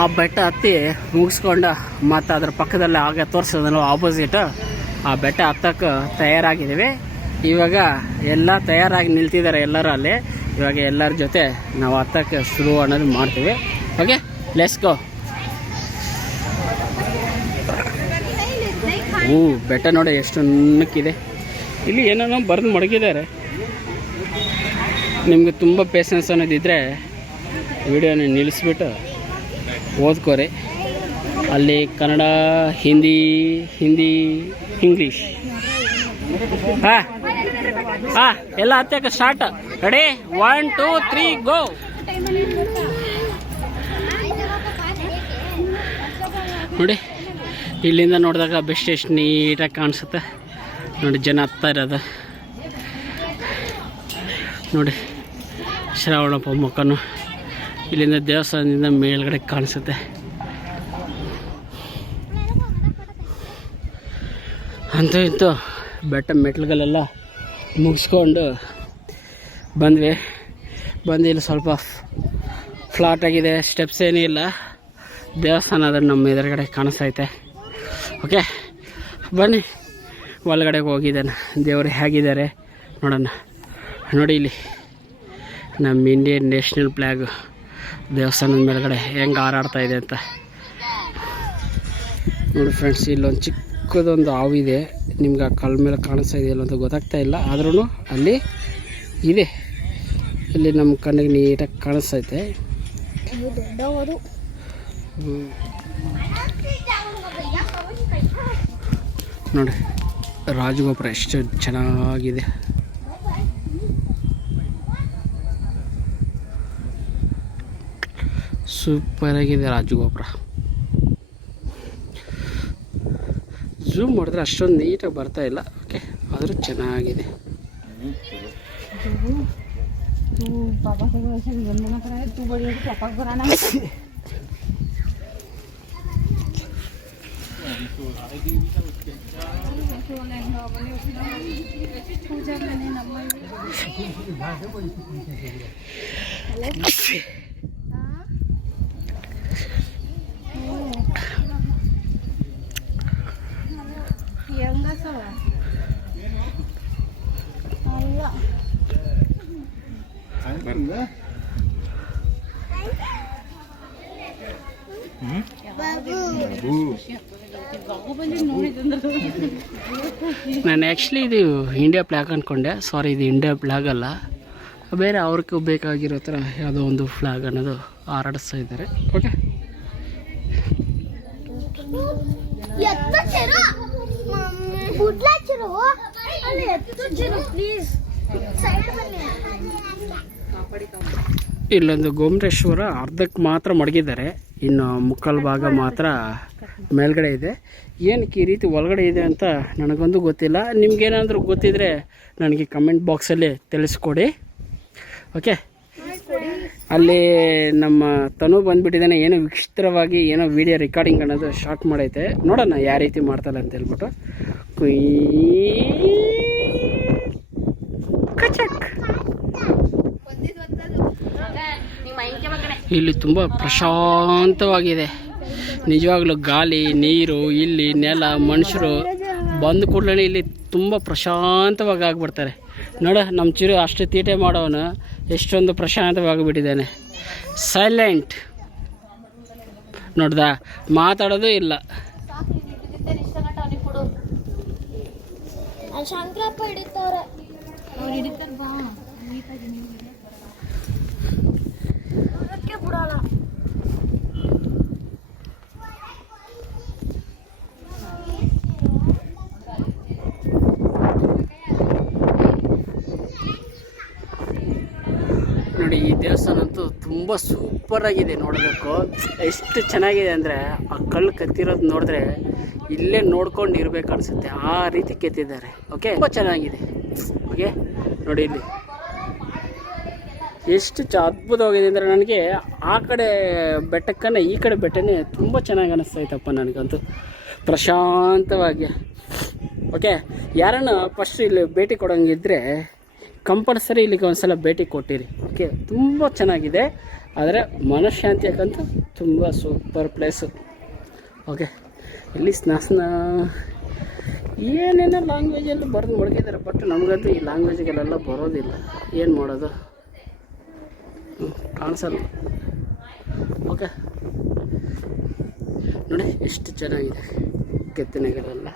ಆ ಬೆಟ್ಟ ಹತ್ತಿ ಮುಗಿಸ್ಕೊಂಡು ಮತ್ತು ಅದ್ರ ಪಕ್ಕದಲ್ಲಿ ಆಗ ತೋರಿಸೋದಲ್ಲ ಆಪೋಸಿಟ್ ಆ ಬೆಟ್ಟ ಹತ್ತಕ್ಕೆ ತಯಾರಾಗಿದ್ದೀವಿ. ಇವಾಗ ಎಲ್ಲ ತಯಾರಾಗಿ ನಿಲ್ತಿದ್ದಾರೆ ಎಲ್ಲರೂ ಅಲ್ಲಿ. ಇವಾಗ ಎಲ್ಲರ ಜೊತೆ ನಾವು ಹತ್ತಕ್ಕೆ ಶುರು ಅನ್ನೋದು ಮಾಡ್ತೀವಿ. Okay, let's go. ಬೆಟ್ಟ ನೋಡಿ ಎಷ್ಟು ನುಣ್ಣಕ್ಕಿದೆ. ಇಲ್ಲಿ ಏನೋ ಬರೆದು ಮಡಗಿದ್ದಾರೆ. ನಿಮಗೆ ತುಂಬ ಪೇಷನ್ಸ್ ಅನ್ನೋದಿದ್ದರೆ ವಿಡಿಯೋನ ನಿಲ್ಲಿಸ್ಬಿಟ್ಟು ಓದ್ಕೋರಿ. ಅಲ್ಲಿ ಕನ್ನಡ, ಹಿಂದಿ, ಇಂಗ್ಲೀಷ್. ಹಾಂ ಎಲ್ಲ ಹತ್ತಕ್ಕೆ ಸ್ಟಾರ್ಟ್. ರೆಡಿ, 1 2 3 ಗೋ. ನೋಡಿ ಇಲ್ಲಿಂದ ನೋಡಿದಾಗ ಬೆಸ್ಟ್ ಎಷ್ಟು ನೀಟಾಗಿ ಕಾಣಿಸುತ್ತೆ ನೋಡಿ. ಜನ ಹತ್ತಾ ಇರೋದು ನೋಡಿ. ಶ್ರಾವಣಪ್ಪ ಮುಖನು ಇಲ್ಲಿಂದ ದೇವಸ್ಥಾನದಿಂದ ಮೇಲ್ಗಡೆ ಕಾಣಿಸುತ್ತೆ. ಅಂತೂ ಇಂತೂ ಬೆಟ್ಟ ಮೆಟ್ಲುಗಳೆಲ್ಲ ಮುಗಿಸ್ಕೊಂಡು ಬಂದ್ವಿ. ಇಲ್ಲಿ ಸ್ವಲ್ಪ ಫ್ಲಾಟ್ ಆಗಿದೆ, ಸ್ಟೆಪ್ಸ್ ಏನೂ ಇಲ್ಲ. ದೇವಸ್ಥಾನ ಅದನ್ನು ನಮ್ಮ ಎದುರುಗಡೆ ಕಾಣಿಸ್ತೈತೆ. ಓಕೆ ಬನ್ನಿ, ಒಳಗಡೆಗೆ ಹೋಗಿದ್ದಾನೆ. ದೇವರು ಹೇಗಿದ್ದಾರೆ ನೋಡೋಣ. ನೋಡಿ ಇಲ್ಲಿ ನಮ್ಮ ಇಂಡಿಯನ್ ನ್ಯಾಷನಲ್ ಫ್ಲ್ಯಾಗ್ ದೇವಸ್ಥಾನದ ಮೇಲ್ಗಡೆ ಹೆಂಗೆ ಹಾರಾಡ್ತಾ ಇದೆ ಅಂತ ನೋಡಿ ಫ್ರೆಂಡ್ಸ್. ಇಲ್ಲೊಂದು ಚಿಕ್ಕದೊಂದು ಹಾವಿದೆ. ನಿಮ್ಗೆ ಆ ಕಲ್ ಮೇಲೆ ಕಾಣಿಸ್ತಾ ಇದೆಯಲ್ಲ ಅಂತ ಗೊತ್ತಾಗ್ತಾ ಇಲ್ಲ, ಆದ್ರೂ ಅಲ್ಲಿ ಇದೆ. ಇಲ್ಲಿ ನಮ್ಮ ಕಣ್ಣಿಗೆ ನೀಟಾಗಿ ಕಾಣಿಸ್ತೈತೆ. ನೋಡಿ ರಾಜಗೋಪುರ ಎಷ್ಟು ಚೆನ್ನಾಗಿದೆ. ಸೂಪರಾಗಿದೆ ರಾಜಗೋಪುರ. ಝೂಮ್ ಮಾಡಿದ್ರೆ ಅಷ್ಟೊಂದು ನೀಟಾಗಿ ಬರ್ತಾ ಇಲ್ಲ. ಓಕೆ, ಆದರೂ ಚೆನ್ನಾಗಿದೆ. ನಾನು ಆ್ಯಕ್ಚುಲಿ ಇದು ಇಂಡಿಯಾ ಫ್ಲ್ಯಾಗ್ ಅಂದ್ಕೊಂಡೆ. ಸಾರಿ, ಇದು ಇಂಡಿಯಾ ಫ್ಲ್ಯಾಗ್ ಅಲ್ಲ, ಬೇರೆ ಅವ್ರಿಗೆ ಬೇಕಾಗಿರೋ ಥರ ಯಾವುದೋ ಒಂದು ಫ್ಲ್ಯಾಗ್ ಅನ್ನೋದು ಹಾರಾಡಿಸ್ತಾ ಇದ್ದಾರೆ. ಓಕೆ, ಇಲ್ಲೊಂದು ಗೋಮಟೇಶ್ವರ ಅರ್ಧಕ್ಕೆ ಮಾತ್ರ ಮಡಗಿದ್ದಾರೆ, ಇನ್ನು ಮುಕ್ಕಾಲು ಭಾಗ ಮಾತ್ರ ಮೇಲ್ಗಡೆ ಇದೆ. ಏನಕ್ಕೆ ಈ ರೀತಿ ಒಳಗಡೆ ಇದೆ ಅಂತ ನನಗೊಂದು ಗೊತ್ತಿಲ್ಲ. ನಿಮ್ಗೇನಾದರೂ ಗೊತ್ತಿದ್ರೆ ನನಗೆ ಕಮೆಂಟ್ ಬಾಕ್ಸಲ್ಲಿ ತಿಳಿಸ್ಕೊಡಿ. ಓಕೆ, ಅಲ್ಲಿ ನಮ್ಮ ತನು ಬಂದುಬಿಟ್ಟಿದ್ದಾನೆ. ಏನೋ ವಿಚಿತ್ರವಾಗಿ ಏನೋ ವಿಡಿಯೋ ರೆಕಾರ್ಡಿಂಗ್ ಅನ್ನೋದು ಸ್ಟಾರ್ಟ್ ಮಾಡೈತೆ. ನೋಡೋಣ ಯಾವ ರೀತಿ ಮಾಡ್ತಾಳೆ ಅಂತ ಹೇಳ್ಬಿಟ್ಟು. ಇಲ್ಲಿ ತುಂಬ ಪ್ರಶಾಂತವಾಗಿದೆ ನಿಜವಾಗ್ಲೂ. ಗಾಳಿ, ನೀರು, ಇಲ್ಲಿ ನೆಲ, ಮನುಷ್ಯರು ಬಂದ ಕೂಡಲೇ ಇಲ್ಲಿ ತುಂಬ ಪ್ರಶಾಂತವಾಗಿ ಆಗಿಬಿಡ್ತಾರೆ. ನೋಡ ನಮ್ಮ ಚಿರು ಅಷ್ಟು ತೀಟೆ ಮಾಡೋನು ಎಷ್ಟೊಂದು ಪ್ರಶಾಂತವಾಗಿಬಿಟ್ಟಿದ್ದಾನೆ. ಸೈಲೆಂಟ್ ನೋಡ್ದ, ಮಾತಾಡೋದು ಇಲ್ಲ. ನೋಡಿ ಈ ದೇವಸ್ಥಾನ ಅಂತೂ ತುಂಬ ಸೂಪರಾಗಿದೆ. ನೋಡಬೇಕು ಎಷ್ಟು ಚೆನ್ನಾಗಿದೆ ಅಂದರೆ, ಆ ಕಲ್ಲು ಕೆತ್ತಿರೋದು ನೋಡಿದ್ರೆ ಇಲ್ಲೇ ನೋಡ್ಕೊಂಡು ಇರಬೇಕು ಅನಿಸುತ್ತೆ, ಆ ರೀತಿ ಕೆತ್ತಿದ್ದಾರೆ. ಓಕೆ, ತುಂಬ ಚೆನ್ನಾಗಿದೆ. ಓಕೆ ನೋಡಿ ಇಲ್ಲಿ ಎಷ್ಟು ಅದ್ಭುತವಾಗಿದೆ ಅಂದರೆ, ನನಗೆ ಆ ಕಡೆ ಬೆಟ್ಟಕ್ಕನ್ನ ಈ ಕಡೆ ಬೆಟ್ಟನೇ ತುಂಬ ಚೆನ್ನಾಗಿ ಅನ್ನಿಸ್ತೈತಪ್ಪ ನನಗಂತೂ, ಪ್ರಶಾಂತವಾಗಿ. ಓಕೆ, ಯಾರನ್ನ ಫಸ್ಟ್ ಇಲ್ಲಿ ಭೇಟಿ ಕೊಡೋಂಗಿದ್ರೆ ಕಂಪಲ್ಸರಿ ಇಲ್ಲಿಗೆ ಒಂದ್ಸಲ ಭೇಟಿ ಕೊಟ್ಟಿರಿ. ಓಕೆ, ತುಂಬ ಚೆನ್ನಾಗಿದೆ. ಆದರೆ ಮನಃಶಾಂತಿ ಯಾಕಂತೂ ತುಂಬ ಸೂಪರ್ ಪ್ಲೇಸು. ಓಕೆ, ಇಲ್ಲಿ ಸ್ನಾನ ಏನೇನೋ ಲ್ಯಾಂಗ್ವೇಜಲ್ಲಿ ಬರೆದು ಮಡಗಿದ್ದಾರೆ, ಬಟ್ ನಮಗಂತೂ ಈ ಲ್ಯಾಂಗ್ವೇಜ್ಗಳೆಲ್ಲ ಬರೋದಿಲ್ಲ. ಏನು ಮಾಡೋದು, ಕಾಣಿಸಲ್ಲ. ಓಕೆ ನೋಡಿ ಎಷ್ಟು ಚೆನ್ನಾಗಿದೆ ಕೆತ್ತನೆಗಳೆಲ್ಲ.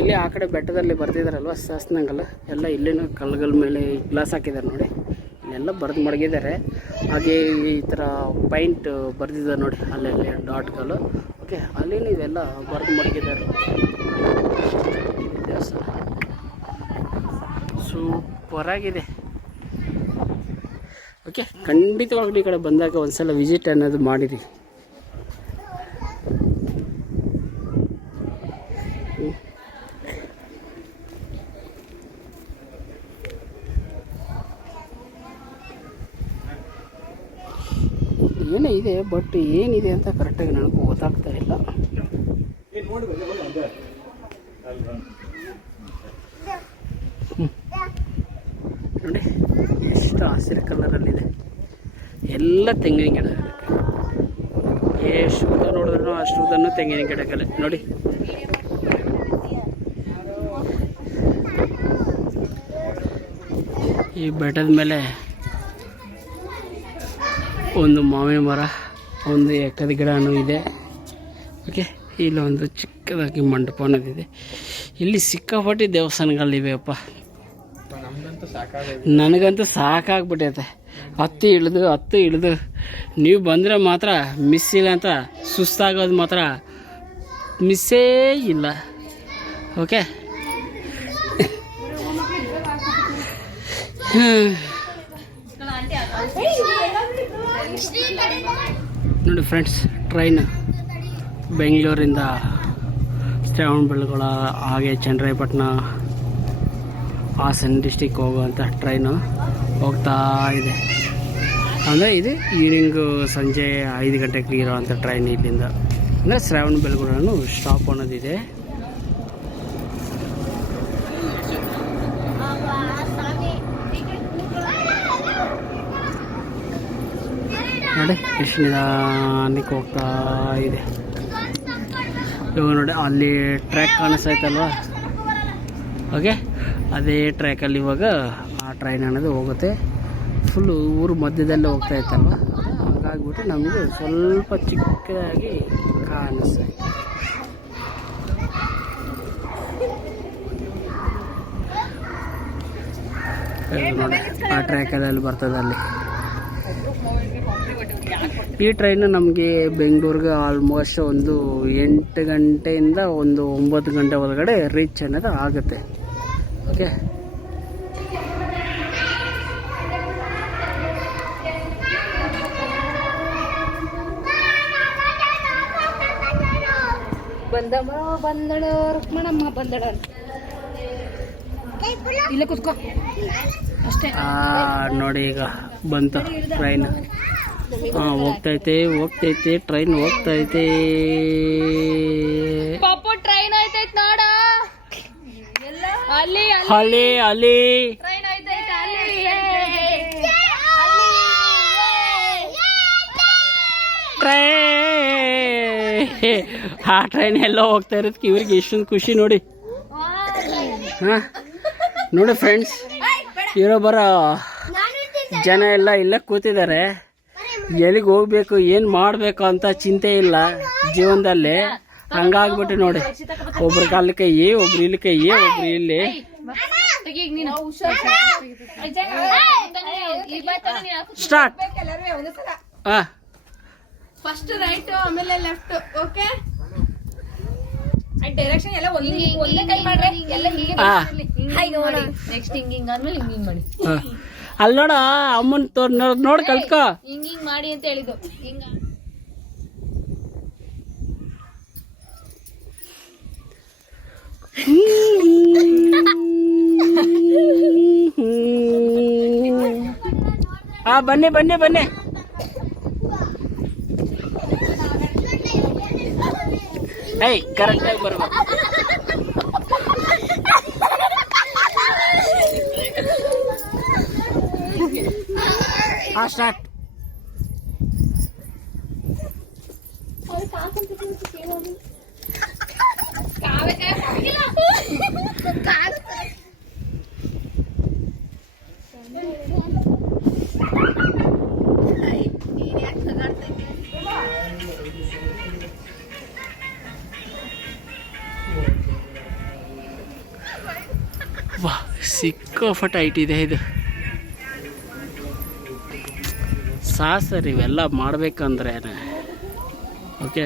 ಇಲ್ಲಿ ಆ ಕಡೆ ಬೆಟ್ಟದಲ್ಲಿ ಬರ್ತಿದ್ದಾರಲ್ವ ಶಾಸನಗಳು ಎಲ್ಲ ಇಲ್ಲೇನು ಕಲ್ಲುಗಳ ಮೇಲೆ ಗ್ಲಾಸ್ ಹಾಕಿದ್ದಾರೆ ನೋಡಿ, ಇಲ್ಲೆಲ್ಲ ಬರೆದು ಮಡಗಿದ್ದಾರೆ. ಹಾಗೆ ಈ ಥರ ಪೈಂಟ್ ಬರೆದಿದ್ದಾರೆ ನೋಡಿ, ಅಲ್ಲೆಲ್ಲಿ ಡಾಟ್ಗಳು. ಓಕೆ, ಅಲ್ಲಿನೂ ಇವೆಲ್ಲ ಬರೆದು ಮಡಗಿದ್ದಾರೆ. ದೇವಸ್ಥಾನ ಸೂಪರಾಗಿದೆ. ಓಕೆ, ಖಂಡಿತವಾಗ್ಲೂ ಈ ಕಡೆ ಬಂದಾಗ ಒಂದ್ಸಲ ವಿಸಿಟ್ ಅನ್ನೋದು ಮಾಡಿರಿ. ಏನೋ ಇದೆ, ಬಟ್ ಏನಿದೆ ಅಂತ ಕರೆಕ್ಟಾಗಿ ನನಗೂ ಗೊತ್ತಾಗ್ತಾ ಇಲ್ಲ. ನೋಡಿ ಎಷ್ಟು ಹಸಿರು ಕಲರಲ್ಲಿದೆ, ಎಲ್ಲ ತೆಂಗಿನ ಗಿಡ. ಎಷ್ಟು ಉದ್ದ ನೋಡಿದ್ರು ಅಷ್ಟು ಉದ್ದನೂ ತೆಂಗಿನ ಗಿಡಗಳೇ ನೋಡಿ. ಈ ಬೆಟ್ಟದ ಮೇಲೆ ಒಂದು ಮಾವಿನ ಮರ, ಒಂದು ಎಕ್ಕದ ಗಿಡನೂ ಇದೆ. ಓಕೆ, ಇಲ್ಲೊಂದು ಚಿಕ್ಕದಾಗಿ ಮಂಟಪ ಅನ್ನೋದಿದೆ. ಇಲ್ಲಿ ಸಿಕ್ಕಾಪಟ್ಟೆ ದೇವಸ್ಥಾನಗಳಿವೆ ಅಪ್ಪ. ನನಗಂತೂ ಸಾಕಾಗ್ಬಿಟ್ಟೈತೆ. ಹತ್ತಿ ಇಳಿದು ನೀವು ಬಂದರೆ ಮಾತ್ರ ಮಿಸ್ ಇಲ್ಲ ಅಂತ, ಸುಸ್ತಾಗೋದು ಮಾತ್ರ ಮಿಸ್ಸೇ ಇಲ್ಲ. ಓಕೆ, ನೋಡಿ ಫ್ರೆಂಡ್ಸ್, ಟ್ರೈನ್ ಬೆಂಗಳೂರಿಂದ ಶ್ರವಣಬೆಳಗೊಳ ಹಾಗೆ ಚನ್ನರಾಯಪಟ್ಟಣ ಹಾಸನ ಡಿಸ್ಟಿಕ್ ಹೋಗುವಂಥ ಟ್ರೈನು ಹೋಗ್ತಾ ಇದೆ. ಅಂದರೆ ಇದು ಈವ್ನಿಂಗು ಸಂಜೆ 5 ಗಂಟೆಗೆ ಇರೋವಂಥ ಟ್ರೈನ್ ಇಲ್ಲಿಂದ. ಅಂದರೆ ಶ್ರವಣಬೆಳಗೊಳನು ಸ್ಟಾಪ್ ಅನ್ನೋದಿದೆ. ನೋಡಿ ಎಷ್ಟು ನಿಧಾನಕ್ಕೆ ಹೋಗ್ತಾ ಇದೆ. ಇವಾಗ ನೋಡಿ ಅಲ್ಲಿ ಟ್ರ್ಯಾಕ್ ಕಾಣಿಸ್ತೈತಲ್ವ. ಓಕೆ, ಅದೇ ಟ್ರ್ಯಾಕಲ್ಲಿ ಇವಾಗ ಆ ಟ್ರೈನ್ ಅನ್ನೋದು ಹೋಗುತ್ತೆ. ಫುಲ್ಲು ಊರು ಮಧ್ಯದಲ್ಲೇ ಹೋಗ್ತಾ ಇತ್ತಲ್ವ, ಹಾಗಾಗ್ಬಿಟ್ಟು ನಮಗೆ ಸ್ವಲ್ಪ ಚಿಕ್ಕದಾಗಿ ಕಾಣಿಸ್ತೈತೆ. ನೋಡಿ ಆ ಟ್ರ್ಯಾಕಲ್ಲಿ ಬರ್ತದೆ ಅಲ್ಲಿ. ಈ ಟ್ರೈನು ನಮಗೆ ಬೆಂಗಳೂರಿಗೆ ಆಲ್ಮೋಸ್ಟ್ ಒಂದು 8 ಗಂಟೆಯಿಂದ ಒಂದು 9 ಗಂಟೆ ಒಳಗಡೆ ರೀಚ್ ಅನ್ನೋದು ಆಗುತ್ತೆ. ಓಕೆ, ಬಂದಳು ರುಕ್ಮಣಮ್ಮ ಬಂದಳು. ಇಲ್ಲೇ ಕೂತ್ಕೋ ಅಷ್ಟೇ. ನೋಡಿ ಈಗ ಬಂತು ಟ್ರೈನ್. ಹೋಗ್ತೈತೆ ಟ್ರೈನ್ ಹೋಗ್ತೈತೆ. ಪಾಪು ಟ್ರೈನ್ ಐತೈತ್ ನೋಡ, ಅಲ್ಲಿ ಅಲ್ಲಿ ಅಲ್ಲಿ ಟ್ರೈನ್ ಐತೈತೆ ಅಲ್ಲಿ. ಆ ಟ್ರೈನ್ ಎಲ್ಲ ಹೋಗ್ತಾ ಇರೋದಕ್ಕೆ ಇವ್ರಿಗೆ ಎಷ್ಟೊಂದು ಖುಷಿ ನೋಡಿ. ಹಾಂ ನೋಡಿ ಫ್ರೆಂಡ್ಸ್, ಇರೋ ಬರೋ ಜನ ಎಲ್ಲ ಇಲ್ಲೇ ಕೂತಿದ್ದಾರೆ. ಎಲ್ಲಿಗೆ ಹೋಗ್ಬೇಕು, ಏನು ಮಾಡಬೇಕು ಅಂತ ಚಿಂತೆ ಇಲ್ಲ ಜೀವನದಲ್ಲಿ. ಹಂಗಾಗ್ಬಿಟ್ಟು ನೋಡಿ, ಒಬ್ರು ಕಾಲ ಕೈಯಿ, ಒಬ್ರು ಇಲ್ಲಿ ಕೈಯಿ, ಒಬ್ರು ಇಲ್ಲಿ. ಸ್ಟಾರ್ಟ್. ಹಾಂ, ಫಸ್ಟ್ ರೈಟ್ ಆಮೇಲೆ ಲೆಫ್ಟ್. ಓಕೆ, ಡೈರೆಕ್ಷನ್ ಎಲ್ಲ ಒಂದೇ ಕೈ ಮಾಡ್ರೆ ಎಲ್ಲ ಹೀಗೆ ಮಾಡಿ. ನೆಕ್ಸ್ಟ್ ಹಿಂಗಿಂಗ್ ಆದ್ಮೇಲೆ ಹಿಂಗಿಂಗ್ ಮಾಡಿ. ಅಲ್ಲಿ ನೋಡ ಅಮ್ಮನ್ ನೋಡ್ ಕಲ್ತ್ಕೋ. ಹಿಂಗಿಂಗ್ ಮಾಡಿ ಅಂತ ಹೇಳಿದ್ದು. ಹಿಂಗ ಬನ್ನಿ ಬನ್ನಿ ಬನ್ನಿ. ಏಯ್ ಕರೆಕ್ಟಾಗಿ ಬರ್ಬೇಕು. ಸ್ಟಾರ್ಟ್. ವಾ, ಸಿಕ್ಕಾಪಟ್ಟೆ ಹೈಟ್ ಇದೆ ಇದು. ಸರ್ ಇವೆಲ್ಲ ಮಾಡ್ಬೇಕಂದ್ರೆ ಓಕೆ,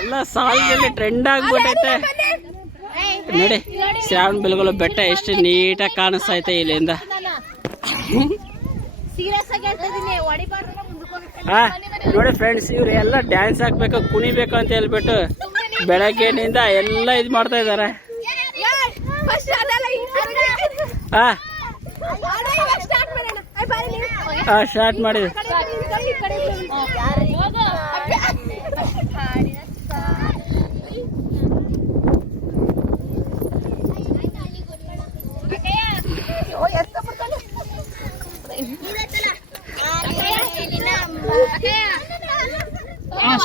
ಎಲ್ಲ ಸಾಲದಲ್ಲಿ ಟ್ರೆಂಡ್ ಆಗ್ಬಿಟ್ಟೈತೆ ನೋಡಿ. ಶ್ರಾವಣ ಬೆಳಗೊಳ ಬೆಟ್ಟ ಎಷ್ಟು ನೀಟಾಗಿ ಕಾಣಿಸ್ತೈತೆ ಇಲ್ಲಿಂದ. ನೋಡಿ ಫ್ರೆಂಡ್ಸ್, ಇವ್ರು ಎಲ್ಲ ಡ್ಯಾನ್ಸ್ ಹಾಕ್ಬೇಕು, ಕುಣಿಬೇಕು ಅಂತ ಹೇಳ್ಬಿಟ್ಟು ಬೆಳಗ್ಗೆನಿಂದ ಎಲ್ಲ ಇದು ಮಾಡ್ತಾ ಇದ್ದಾರೆ. ಸ್ಟಾರ್ಟ್ ಮಾಡಿ.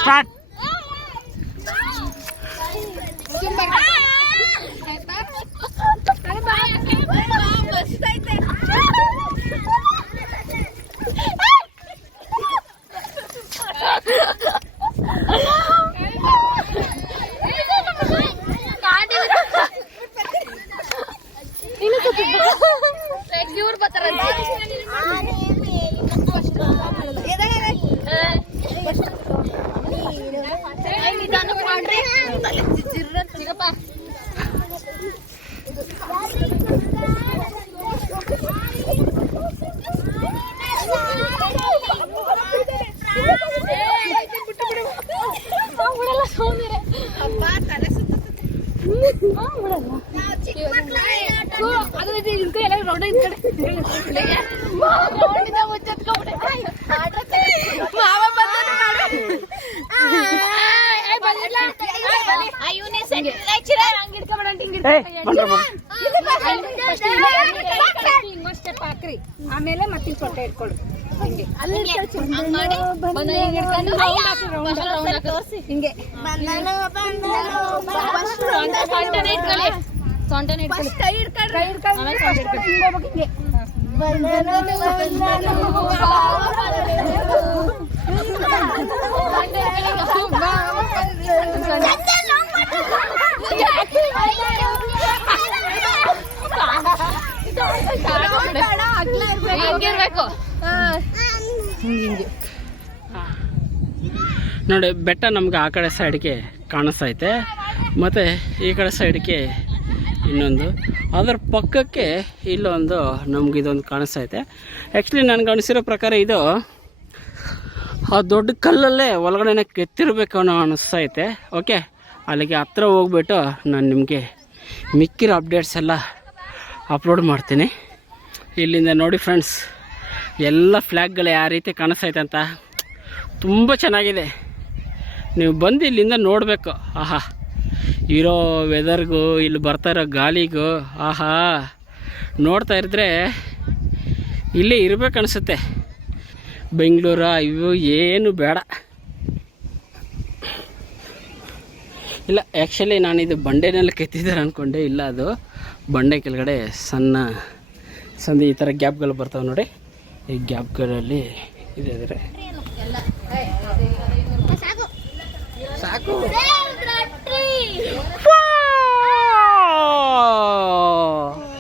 ಸ್ಟಾರ್ಟ್. ಆಮೇಲೆ ಮತ್ತೆ ಕೊಟ್ಟೆ ಇಟ್ಕೊಳ್ಳಿ. ನೋಡಿ, ಬೆಟ್ಟ ನಮ್ಗೆ ಆ ಕಡೆ ಸೈಡ್ಗೆ ಕಾಣಿಸ್ತೈತೆ, ಮತ್ತು ಈ ಕಡೆ ಸೈಡ್ಗೆ ಇನ್ನೊಂದು, ಅದರ ಪಕ್ಕಕ್ಕೆ ಇಲ್ಲೊಂದು ನಮ್ಗೆ ಇದೊಂದು ಕಾಣಿಸ್ತೈತೆ. ಆ್ಯಕ್ಚುಲಿ ನನಗೆ ಅನಿಸಿರೋ ಪ್ರಕಾರ ಇದು ಆ ದೊಡ್ಡ ಕಲ್ಲಲ್ಲೇ ಒಳಗಡೆ ಕೆತ್ತಿರ್ಬೇಕು ಅನ್ನೋ ಅನಿಸ್ತೈತೆ. ಓಕೆ, ಅಲ್ಲಿಗೆ ಹತ್ರ ಹೋಗ್ಬಿಟ್ಟು ನಾನು ನಿಮಗೆ ಮಿಕ್ಕಿರೋ ಅಪ್ಡೇಟ್ಸ್ ಎಲ್ಲ ಅಪ್ಲೋಡ್ ಮಾಡ್ತೀನಿ. ಇಲ್ಲಿಂದ ನೋಡಿ ಫ್ರೆಂಡ್ಸ್, ಎಲ್ಲ ಫ್ಲ್ಯಾಗ್ಗಳು ಯಾವ ರೀತಿ ಕಾಣಿಸ್ತೈತೆ ಅಂತ ತುಂಬ ಚೆನ್ನಾಗಿದೆ. ನೀವು ಬಂದು ಇಲ್ಲಿಂದ ನೋಡಬೇಕು. ಆಹಾ, ಇರೋ ವೆದರ್ಗೂ ಇಲ್ಲಿ ಬರ್ತಾ ಇರೋ ಗಾಳಿಗೂ ಆಹಾ ನೋಡ್ತಾ ಇದ್ದರೆ ಇಲ್ಲೇ ಇರಬೇಕು ಅನಿಸುತ್ತೆ. ಬೆಂಗಳೂರು ಇವು ಏನು ಬೇಡ. ಇಲ್ಲ, ಆ್ಯಕ್ಚುಲಿ ನಾನಿದು ಬಂಡೆನಲ್ಲಿ ಕೆತ್ತಿದ್ದಾರೆ ಅಂದ್ಕೊಂಡೆ. ಇಲ್ಲ, ಅದು ಬಂಡೆ ಕೆಳಗಡೆ ಸಣ್ಣ ಸಂದಿ ಈ ಥರ ಗ್ಯಾಪ್ಗಳು ಬರ್ತಾವೆ ನೋಡಿ. ಈ ಗ್ಯಾಪ್ಗಳಲ್ಲಿ ಇದೆ. ಸಾಕು.